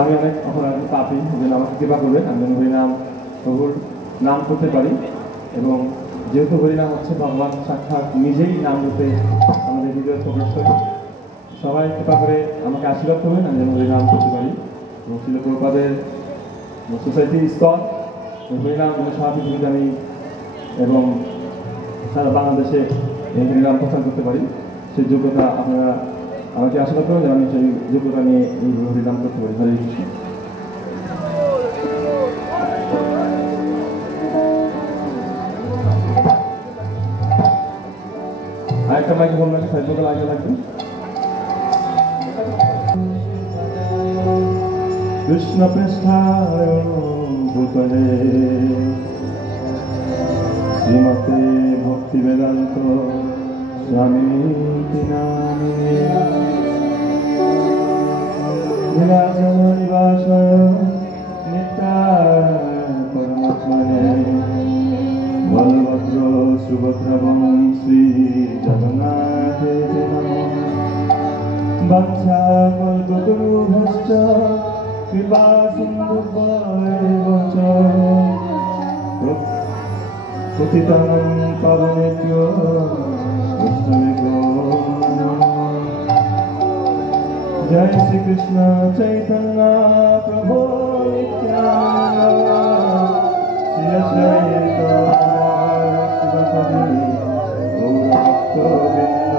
আমি অনেক অপরাধ পাপি, যেন আমাকে কৃপা করবেন, আমি যেন হরিনাম প্রভুর নাম করতে পারি। এবং যেহেতু হরিনাম হচ্ছে ভগবান সাক্ষাৎ নিজেই নাম রূপে আমাদের হৃদয়ে প্রবেশ করে, সবাই কৃপা করে আমাকে আশীর্বাদ করবেন, আমি যেন হরিনাম করতে পারি। এবং শিল প্রভুপাদের সোসাইটি স্তর হরিনাম যেন সারা পৃথিবীতে আমি এবং সারা বাংলাদেশে এই হরিনাম প্রচার করতে পারি, সেই যোগ্যতা আপনারা আমাকে আশীর্বাদ করবেন, যেন আমি সেই যোগ্যতা নিয়ে এই হরিনাম করতে পারি। হরে কৃষ্ণ। আরেকটা মাইক্রোফোন লাগবে, সাইড লোকাল আগে লাগবে। কৃষ্ণ পৃষ্ঠায় ভূতলে শ্রীমতে ভক্তি বেদান্ত স্বামী নামিনে নীলাচল নিবাসায় নিত্যায় পরমাত্মনে বলভদ্র সুভদ্রবং শ্রী জগন্নাথে নমঃ। বাঞ্ছা কল্পতরুভশ্চ কৃপা সিন্ধুভ্যেব চ পতিতাং পাবনেভ্যো বৈষ্ণবেভ্যো নমঃ। জয় শ্রী কৃষ্ণ চৈতন্য প্রভু নিত্যানন্দ শ্রী অদ্বৈত শিবাসাদি গৌরভক্তবৃন্দ।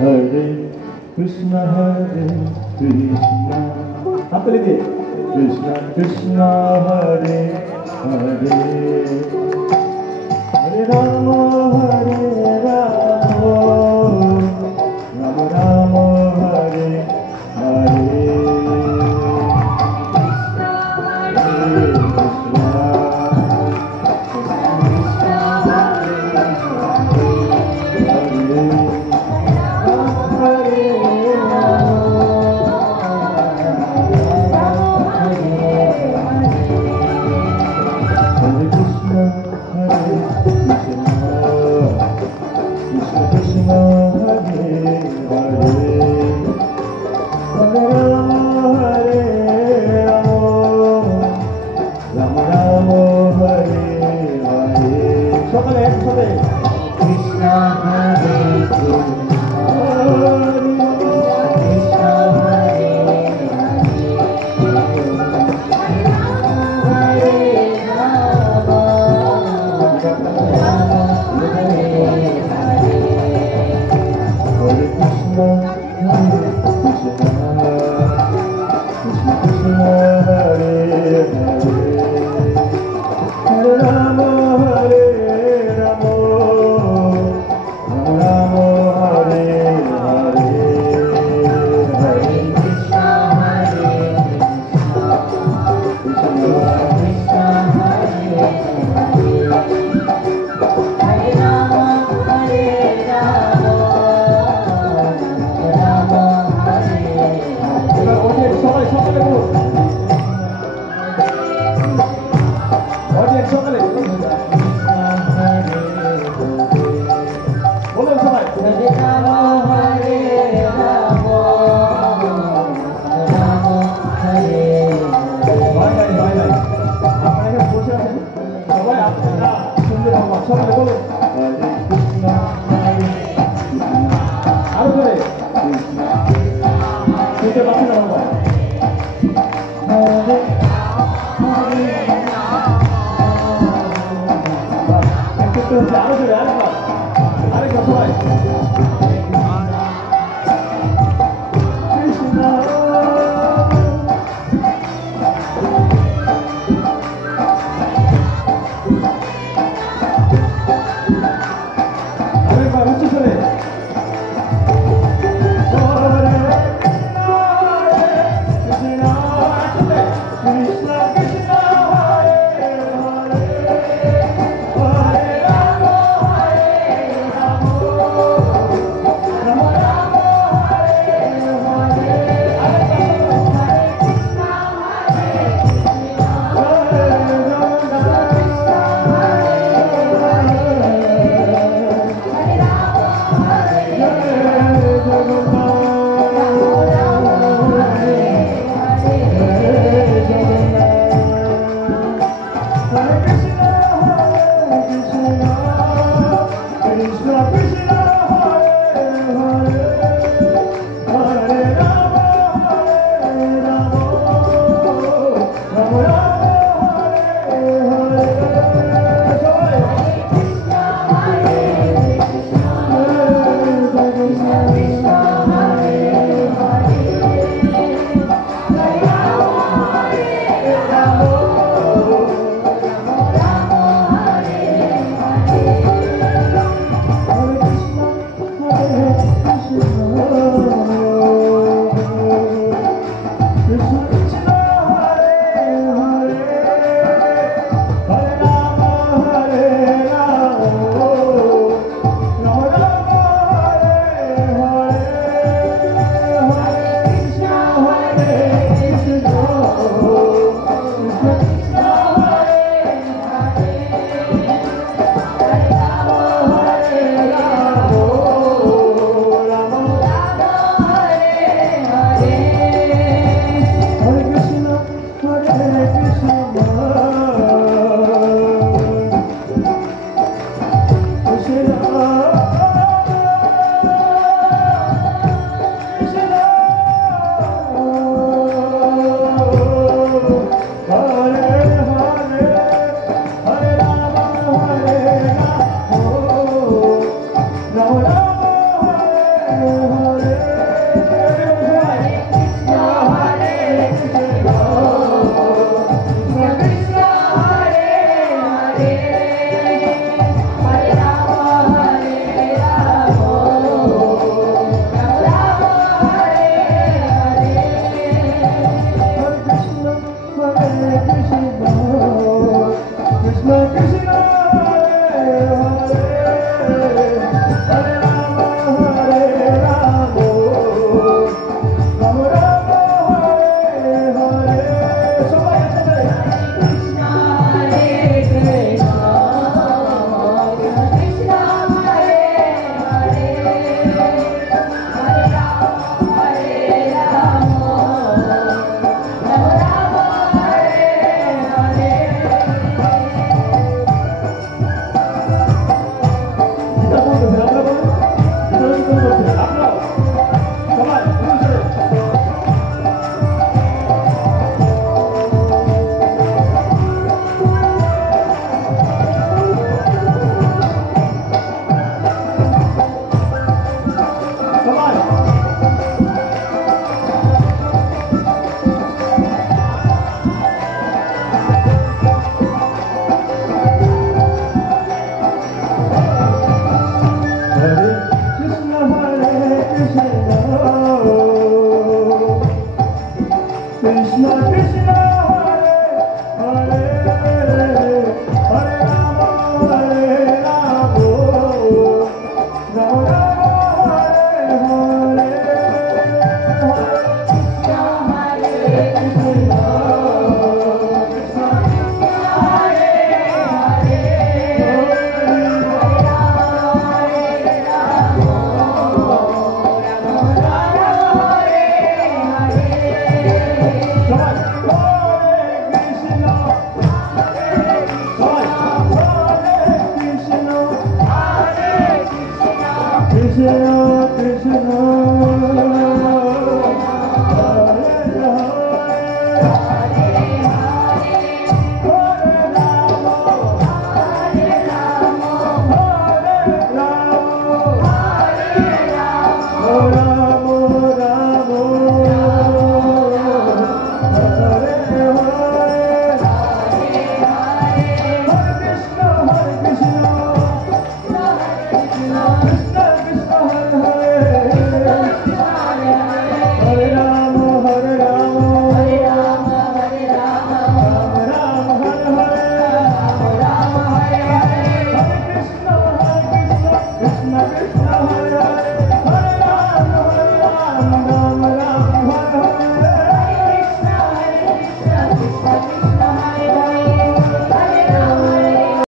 हरे कृष्ण आप लिखिए कृष्ण कृष्ण हरे हरे हरे राम राम राम हरे हरे। Krishna Krishna